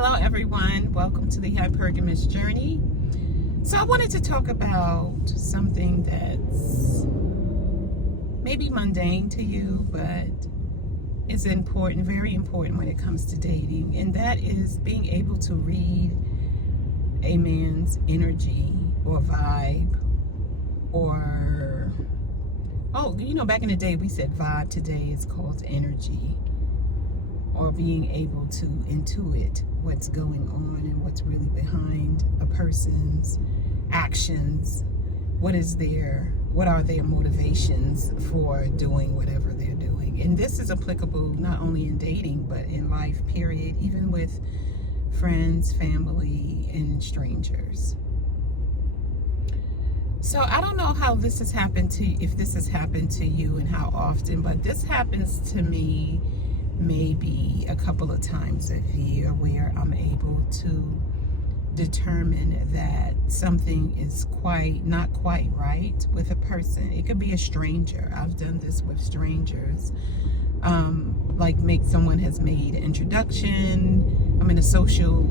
Hello everyone, welcome to the Hypergamous Journey. So I wanted to talk about something that's maybe mundane to you, but is important, very important when it comes to dating, and that is being able to read a man's energy or vibe or, back in the day we said vibe, today it's called energy. Or being able to intuit what's going on and what's really behind a person's actions. What are their motivations for doing whatever they're doing? And this is applicable not only in dating, but in life, period, even with friends, family, and strangers. So I don't know how this has happened to you, if this has happened to you and how often, but this happens to me maybe a couple of times a year, where I'm able to determine that something is not quite right with a person. It could be a stranger. I've done this with strangers. Someone has made an introduction. I'm in a social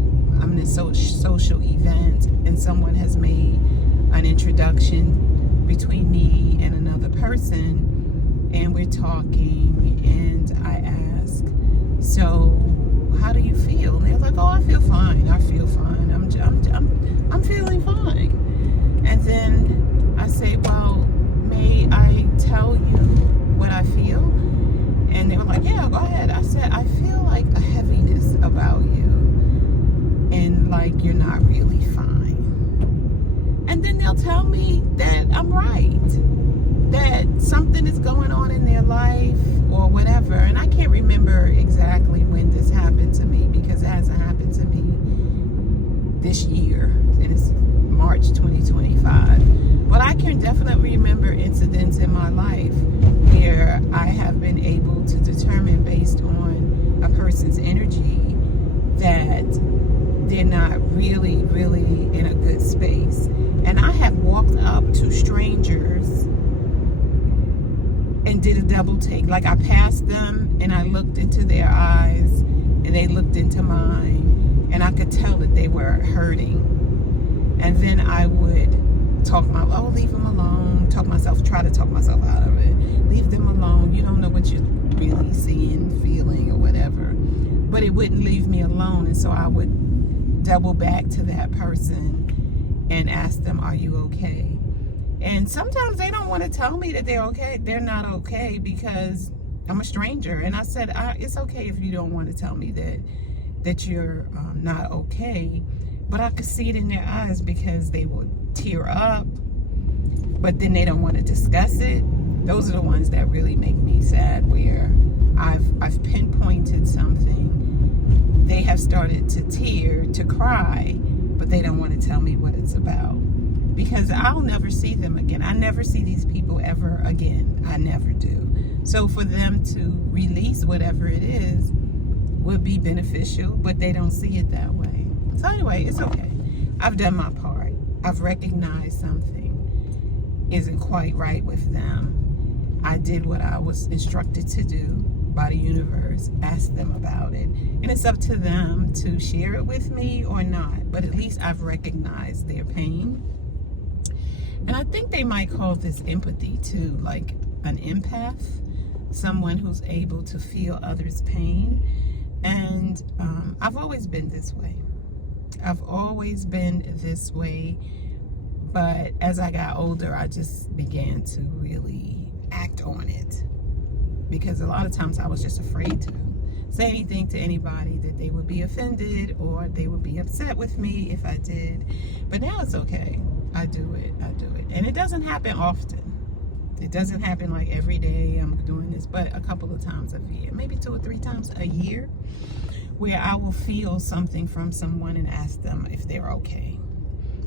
event, and someone has made an introduction between me and another person, and we're talking, and I ask, so how do you feel? And they're like, oh, I feel fine. I'm feeling fine. And then I say, well, may I tell you what I feel? And they were like, yeah, go ahead. I said, I feel like a heaviness about you, and like you're not really fine. And then they'll tell me that I'm right, that something is going on in their life or whatever. And I can't remember exactly when this happened to me, because it hasn't happened to me this year, and it's March 2025. But I can definitely remember incidents in my life where I have been able to determine, based on a person's energy, that they're not really in a good space. And I have walked up to strangers and did a double take. Like, I passed them and I looked into their eyes and they looked into mine, and I could tell that they were hurting. And then I would leave them alone, try to talk myself out of it. Leave them alone. You don't know what you're really seeing, feeling, or whatever. But it wouldn't leave me alone. And so I would double back to that person and ask them, are you okay? And sometimes they don't want to tell me that they're okay. They're not okay because I'm a stranger. And I said, it's okay if you don't want to tell me that you're not okay. But I could see it in their eyes, because they would tear up, but then they don't want to discuss it. Those are the ones that really make me sad, where I've pinpointed something. They have started to tear, to cry, but they don't want to tell me what it's about, because I'll never see them again. I never see these people ever again. I never do. So for them to release whatever it is would be beneficial, but they don't see it that way. So anyway, it's okay. I've done my part. I've recognized something isn't quite right with them. I did what I was instructed to do by the universe, ask them about it. And it's up to them to share it with me or not. But at least I've recognized their pain. And I think they might call this empathy too, like an empath, someone who's able to feel others' pain. And I've always been this way. But as I got older, I just began to really act on it, because a lot of times I was just afraid to say anything to anybody, that they would be offended or they would be upset with me if I did. But now it's okay. I do it. And it doesn't happen often. It doesn't happen like every day I'm doing this, but a couple of times a year, maybe 2 or 3 times a year, where I will feel something from someone and ask them if they're okay.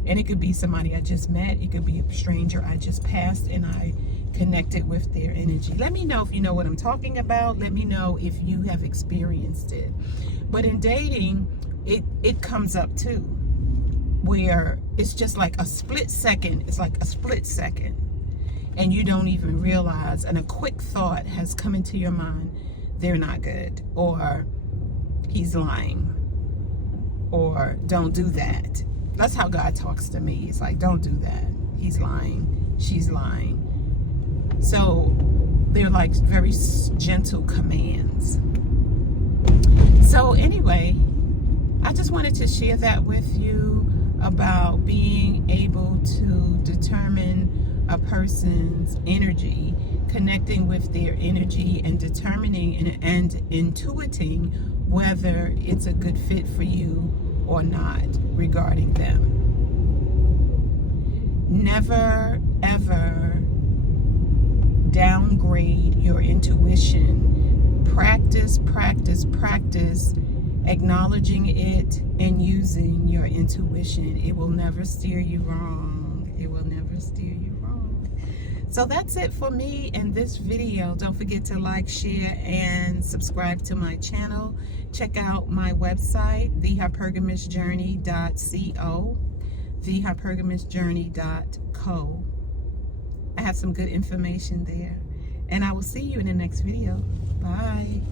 And it could be somebody I just met. It could be a stranger I just passed and I connected with their energy. Let me know if you know what I'm talking about. Let me know if you have experienced it. But in dating, it comes up too, where it's just like a split second. It's like a split second. And you don't even realize, and a quick thought has come into your mind, they're not good, or he's lying, or don't do that. That's how God talks to me. It's like, don't do that. He's lying. She's lying. So they're like very gentle commands. So anyway, I just wanted to share that with you about being able to determine a person's energy, connecting with their energy and determining and intuiting whether it's a good fit for you or not regarding them. Never, ever downgrade your intuition. Practice, practice, practice acknowledging it and using your intuition. It will never steer you wrong. It will never steer you wrong. So that's it for me in this video. Don't forget to like, share, and subscribe to my channel. Check out my website, thehypergamisjourney.co, thehypergamisjourney.co. I have some good information there. And I will see you in the next video. Bye.